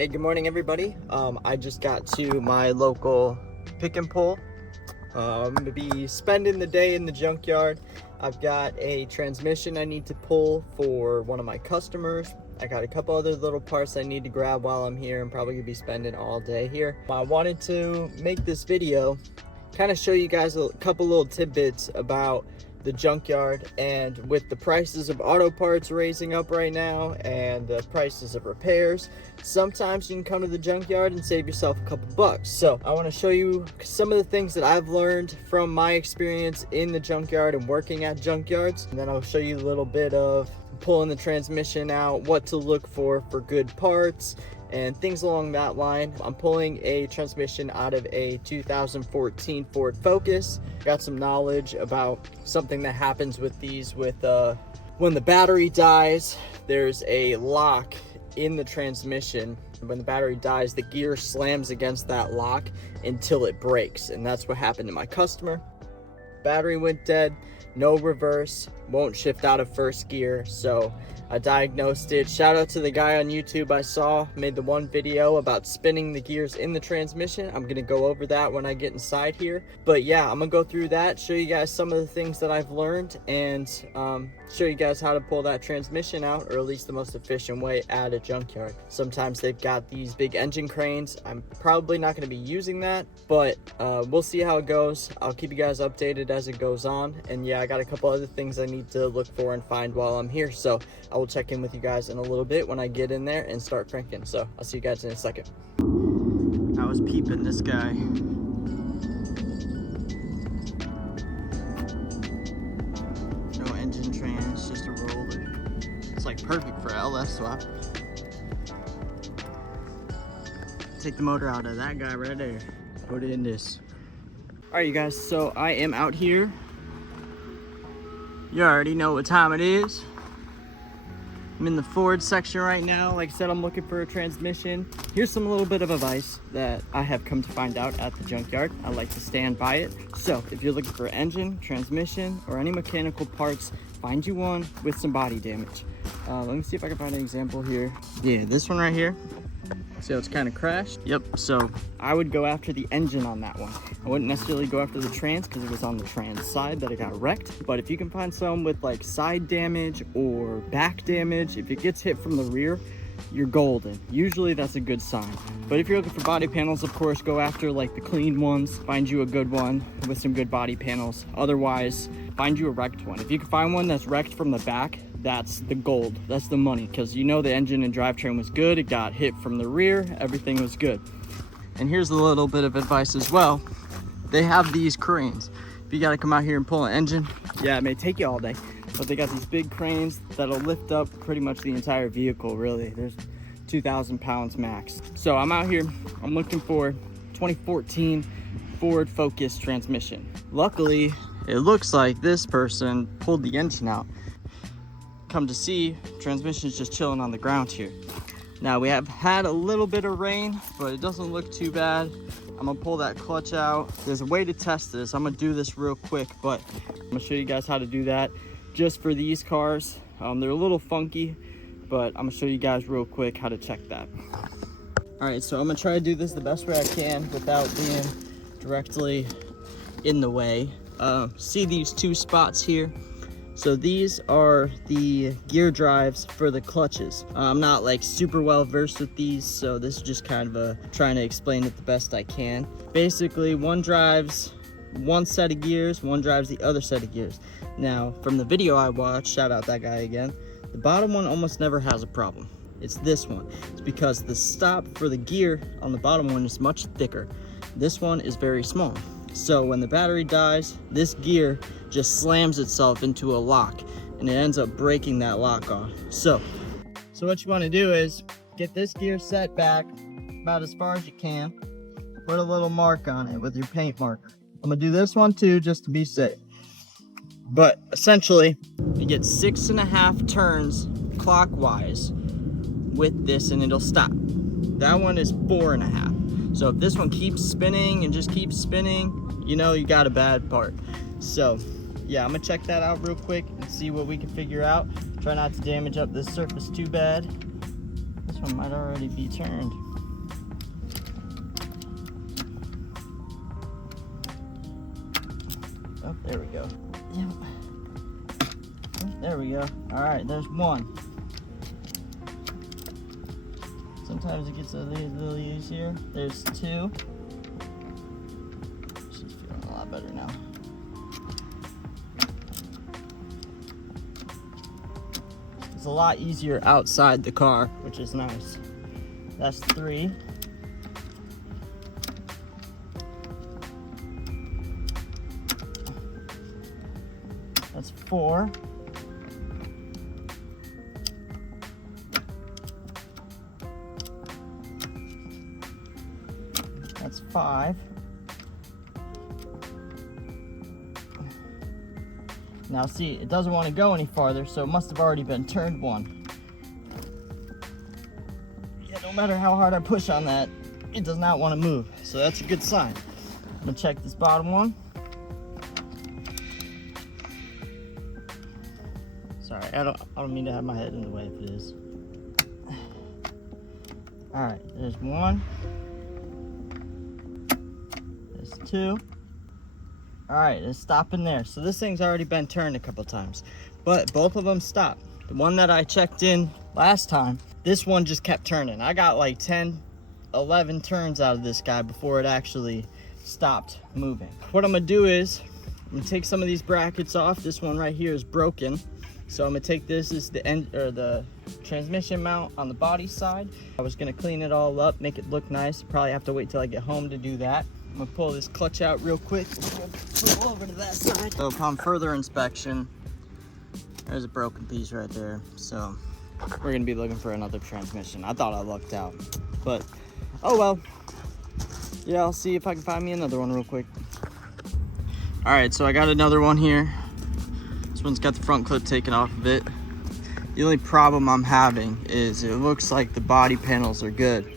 Hey, good morning everybody. I just got to my local pick and pull. I'm gonna be spending the day in the junkyard. I've got a transmission I need to pull for one of my customers. I got a couple other little parts I need to grab while I'm here. I'm probably gonna be spending all day here. I wanted to make this video, kind of show you guys a couple little tidbits about the junkyard, and with the prices of auto parts raising up right now and the prices of repairs, sometimes you can come to the junkyard and save yourself a couple bucks. So I want to show you some of the things that I've learned from my experience in the junkyard and working at junkyards, and then I'll show you a little bit of pulling the transmission out, what to look for good parts and things along that line. I'm pulling a transmission out of a 2014 Ford Focus. Got some knowledge about something that happens with these when the battery dies. There's a lock in the transmission. When the battery dies, the gear slams against that lock until it breaks, and that's what happened to my customer. Battery went dead, no reverse, won't shift out of first gear, so I diagnosed it. Shout out to the guy on YouTube I saw made the one video about spinning the gears in the transmission. I'm gonna go over that when I get inside here. But yeah, I'm gonna go through that, show you guys some of the things that I've learned, and show you guys how to pull that transmission out, or at least the most efficient way at a junkyard. Sometimes they've got these big engine cranes. I'm probably not gonna be using that, but we'll see how it goes. I'll keep you guys updated as it goes on. And yeah, I got a couple other things I need to look for and find while I'm here. So I will check in with you guys in a little bit when I get in there and start cranking. So I'll see you guys in a second. I was peeping this guy. No engine train, it's just a roller. It's like perfect for LS swap. Take the motor out of that guy right there. Put it in this. All right, you guys, so I am out here. You already know what time it is. I'm in the Ford section right now. Like I said, I'm looking for a transmission. Here's some little bit of advice that I have come to find out at the junkyard. I like to stand by it. So if you're looking for engine, transmission, or any mechanical parts, find you one with some body damage. Let me see if I can find an example here. Yeah, this one right here. See how it's kind of crashed? Yep, so I would go after the engine on that one. I wouldn't necessarily go after the trans because it was on the trans side that it got wrecked. But if you can find some with like side damage or back damage, if it gets hit from the rear, you're golden. Usually that's a good sign. But if you're looking for body panels, of course, go after like the clean ones. Find you a good one with some good body panels. Otherwise, find you a wrecked one. If you can find one that's wrecked from the back, that's the gold, that's the money, because you know the engine and drivetrain was good, it got hit from the rear, everything was good. And here's a little bit of advice as well. They have these cranes. If you got to come out here and pull an engine, yeah, it may take you all day, but they got these big cranes that'll lift up pretty much the entire vehicle. Really, there's 2,000 pounds max. So I'm out here, I'm looking for 2014 Ford Focus transmission. Luckily, it looks like this person pulled the engine out. Come to see, transmission is just chilling on the ground here. Now we have had a little bit of rain, but it doesn't look too bad. I'm gonna pull that clutch out. There's a way to test this. I'm gonna do this real quick, but I'm gonna show you guys how to do that just for these cars. They're a little funky, but I'm gonna show you guys real quick how to check that. All right, so I'm gonna try to do this the best way I can without being directly in the way. See these two spots here? So these are the gear drives for the clutches. I'm not like super well versed with these, so this is just kind of trying to explain it the best I can. Basically, one drives one set of gears, one drives the other set of gears. Now, from the video I watched, shout out that guy again, the bottom one almost never has a problem. It's this one. It's because the stop for the gear on the bottom one is much thicker. This one is very small. So when the battery dies, this gear just slams itself into a lock and it ends up breaking that lock off. So what you want to do is get this gear set back about as far as you can. Put a little mark on it with your paint marker. I'm gonna do this one too, just to be safe. But essentially, you get 6.5 turns clockwise with this and it'll stop. That one is 4.5. So if this one keeps spinning and just keeps spinning, you know you got a bad part. So yeah, I'm gonna check that out real quick and see what we can figure out. Try not to damage up this surface too bad. This one might already be turned. There we go. Yep. There we go. All right, there's one. Sometimes it gets a little easier. There's two. She's feeling a lot better now. It's a lot easier outside the car, which is nice. That's three. That's four. That's five. Now see, it doesn't want to go any farther, so it must have already been turned one. Yeah, no matter how hard I push on that, it does not want to move. So that's a good sign. I'm gonna check this bottom one. Sorry, I don't mean to have my head in the way for this. All right, there's one. There's two. All right, it's stopping there. So this thing's already been turned a couple times, but both of them stopped. The one that I checked in last time, this one just kept turning. I got like 10, 11 turns out of this guy before it actually stopped moving. What I'm gonna do is, I'm gonna take some of these brackets off. This one right here is broken. So I'm gonna take this as the end, or the transmission mount on the body side. I was gonna clean it all up, make it look nice. Probably have to wait till I get home to do that. I'm gonna pull this clutch out real quick. Pull over to that side. So upon further inspection, there's a broken piece right there. So we're gonna be looking for another transmission. I thought I lucked out, but oh well. Yeah, I'll see if I can find me another one real quick. All right, so I got another one here. This one's got the front clip taken off of it. The only problem I'm having is it looks like the body panels are good.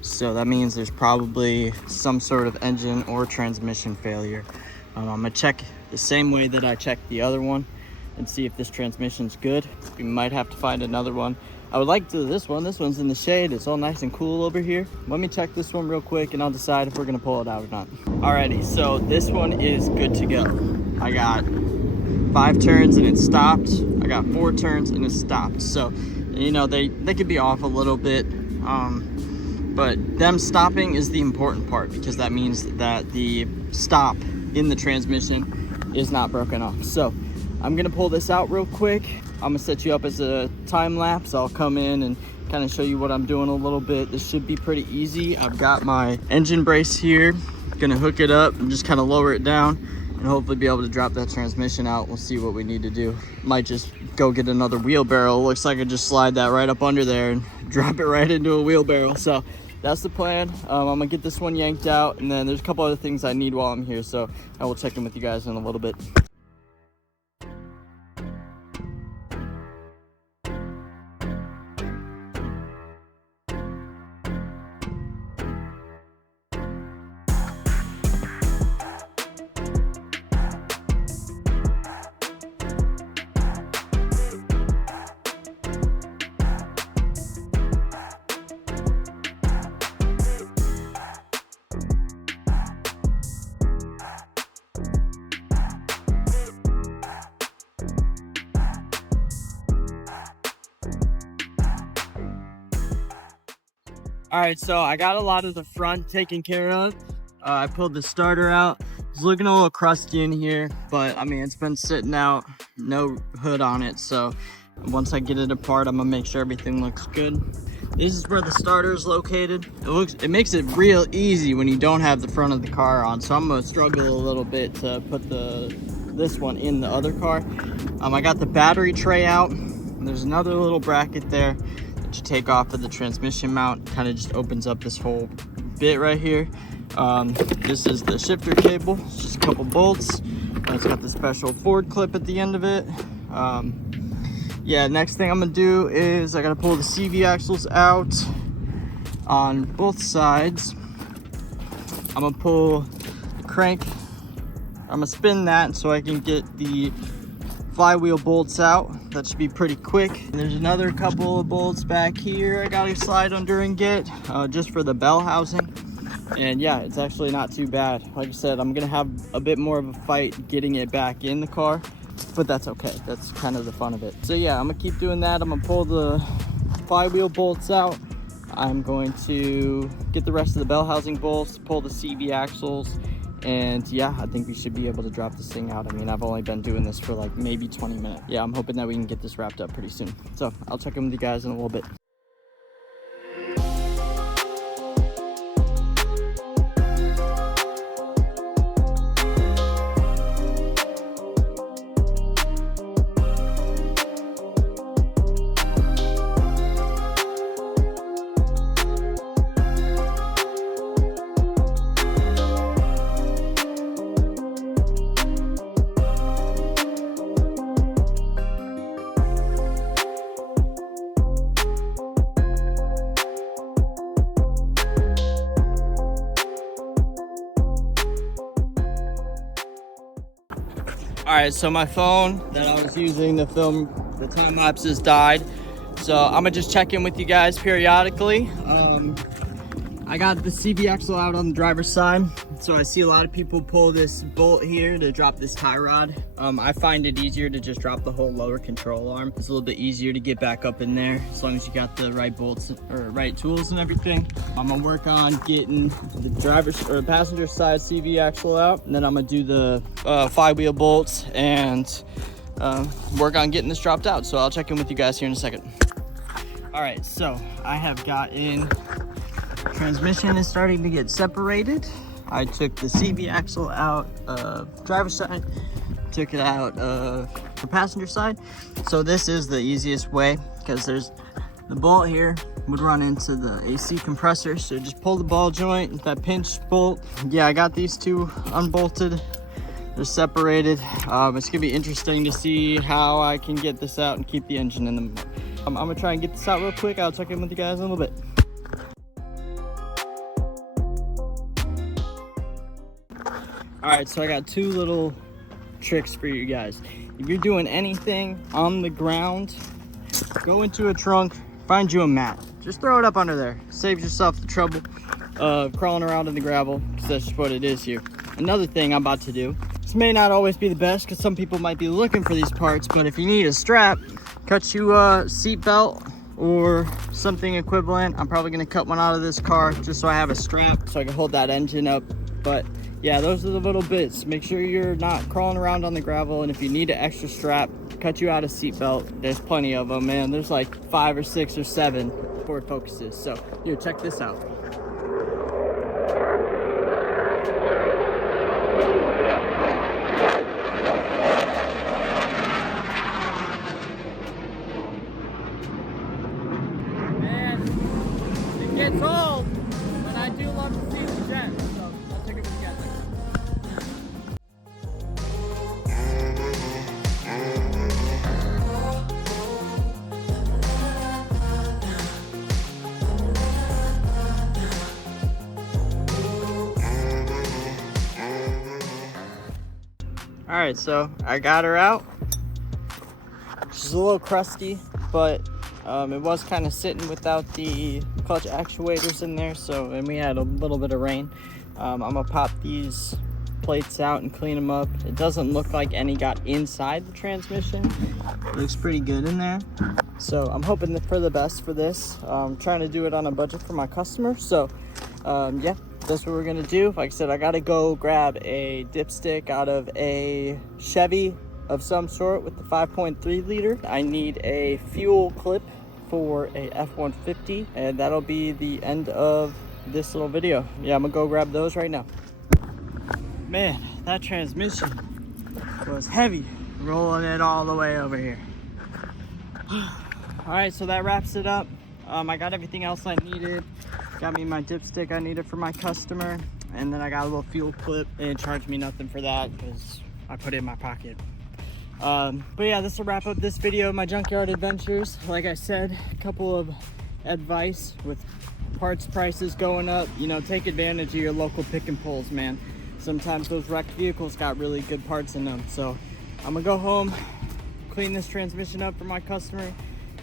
So that means there's probably some sort of engine or transmission failure. I'm gonna check the same way that I checked the other one and see if this transmission's good. We might have to find another one. I would like to do this one. This one's in the shade. It's all nice and cool over here. Let me check this one real quick and I'll decide if we're gonna pull it out or not. Alrighty, so this one is good to go. I got 5 turns and it stopped. I got 4 turns and it stopped. So, you know, they could be off a little bit. But them stopping is the important part, because that means that the stop in the transmission is not broken off. So I'm gonna pull this out real quick. I'm gonna set you up as a time lapse. I'll come in and kind of show you what I'm doing a little bit. This should be pretty easy. I've got my engine brace here. Gonna hook it up and just kind of lower it down and hopefully be able to drop that transmission out. We'll see what we need to do. Might just go get another wheelbarrow. Looks like I just slide that right up under there and drop it right into a wheelbarrow. So that's the plan. I'm gonna get this one yanked out, and then there's a couple other things I need while I'm here, so I will check in with you guys in a little bit. All right, so I got a lot of the front taken care of. I pulled the starter out. It's looking a little crusty in here, but I mean, it's been sitting out, no hood on it. So once I get it apart, I'm gonna make sure everything looks good. This is where the starter is located. It makes it real easy when you don't have the front of the car on. So I'm gonna struggle a little bit to put this one in the other car. I got the battery tray out. There's another little bracket there that you take off of the transmission mount. Kind of just opens up this whole bit right here. This is the shifter cable. It's just a couple bolts. It's got the special Ford clip at the end of it. Yeah, next thing I'm gonna do is I gotta pull the CV axles out on both sides. I'm gonna pull the crank. I'm gonna spin that so I can get the flywheel bolts out. That should be pretty quick. There's another couple of bolts back here I gotta slide under and get, just for the bell housing. And yeah, it's actually not too bad. Like I said, I'm gonna have a bit more of a fight getting it back in the car, but that's okay. That's kind of the fun of it. So yeah, I'm gonna keep doing that. I'm gonna pull the flywheel bolts out. I'm going to get the rest of the bell housing bolts, pull the CV axles, and yeah, I think we should be able to drop this thing out. I mean, I've only been doing this for like maybe 20 minutes. Yeah, I'm hoping that we can get this wrapped up pretty soon. So I'll check in with you guys in a little bit. All right, so my phone that I was using to film the time lapses died. So I'm gonna just check in with you guys periodically. I got the CV axle out on the driver's side. So I see a lot of people pull this bolt here to drop this tie rod. I find it easier to just drop the whole lower control arm. It's a little bit easier to get back up in there as long as you got the right bolts or right tools and everything. I'm gonna work on getting the driver's or passenger side CV axle out, and then I'm gonna do the flywheel bolts and work on getting this dropped out. So I'll check in with you guys here in a second. All right, so I have gotten, transmission is starting to get separated. I took the CV axle out of driver's side, took it out of the passenger side. So this is the easiest way because there's the bolt here would run into the AC compressor. So just pull the ball joint, that pinch bolt. Yeah, I got these two unbolted. They're separated. It's gonna be interesting to see how I can get this out and keep the engine in the. I'm gonna try and get this out real quick. I'll check in with you guys in a little bit. All right, so I got two little tricks for you guys. If you're doing anything on the ground, go into a trunk, find you a mat. Just throw it up under there. Saves yourself the trouble of crawling around in the gravel, because that's just what it is here. Another thing I'm about to do, this may not always be the best because some people might be looking for these parts, but if you need a strap, cut you a seat belt or something equivalent. I'm probably gonna cut one out of this car just so I have a strap so I can hold that engine up. But yeah, those are the little bits. Make sure you're not crawling around on the gravel, and if you need an extra strap, cut you out a seat belt. There's plenty of them, man. There's like 5 or 6 or 7 Ford Focuses. So here, check this out. Man, it gets old, but I do love to see the gems. So I'll check it with you guys later. All right, so I got her out. She's a little crusty, but it was kind of sitting without the clutch actuators in there, so, and we had a little bit of rain. I'm gonna pop these plates out and clean them up. It doesn't look like any got inside the transmission. It looks pretty good in there. So I'm hoping for the best for this. I'm trying to do it on a budget for my customer. So yeah, that's what we're gonna do. Like I said, I gotta go grab a dipstick out of a Chevy of some sort with the 5.3 liter. I need a fuel clip for a F-150, and that'll be the end of this little video. Yeah, I'm gonna go grab those right now. Man, that transmission was heavy, rolling it all the way over here. All right, so that wraps it up. I got everything else I needed. Got me my dipstick I needed for my customer, and then I got a little fuel clip. They didn't charge me nothing for that because I put it in my pocket. But yeah, this will wrap up this video of my Junkyard Adventures. Like I said, a couple of advice with parts prices going up. You know, take advantage of your local pick and pulls, man. Sometimes those wrecked vehicles got really good parts in them. So I'm gonna go home, clean this transmission up for my customer,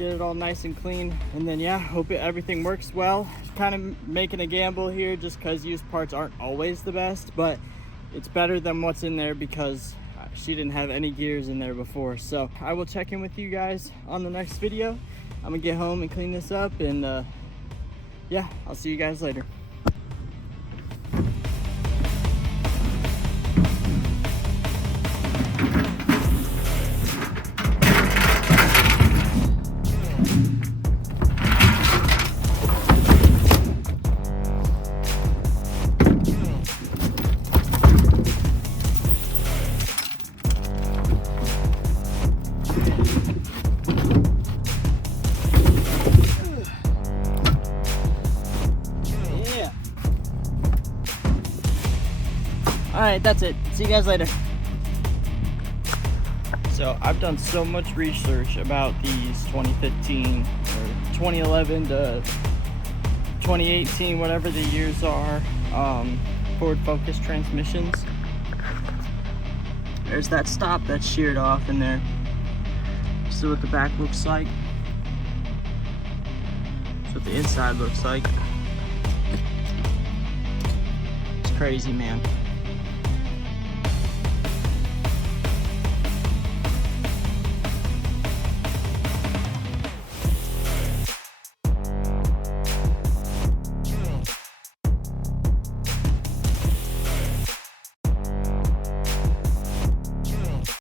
get it all nice and clean, and then yeah, hope everything works well. Kind of making a gamble here just because used parts aren't always the best, but it's better than what's in there because she didn't have any gears in there before. So I will check in with you guys on the next video. I'm gonna get home and clean this up, and yeah, I'll see you guys later. All right, that's it. See you guys later. So I've done so much research about these 2015 or 2011 to 2018, whatever the years are, Ford Focus transmissions. There's that stop that's sheared off in there. This is what the back looks like. That's what the inside looks like. It's crazy, man.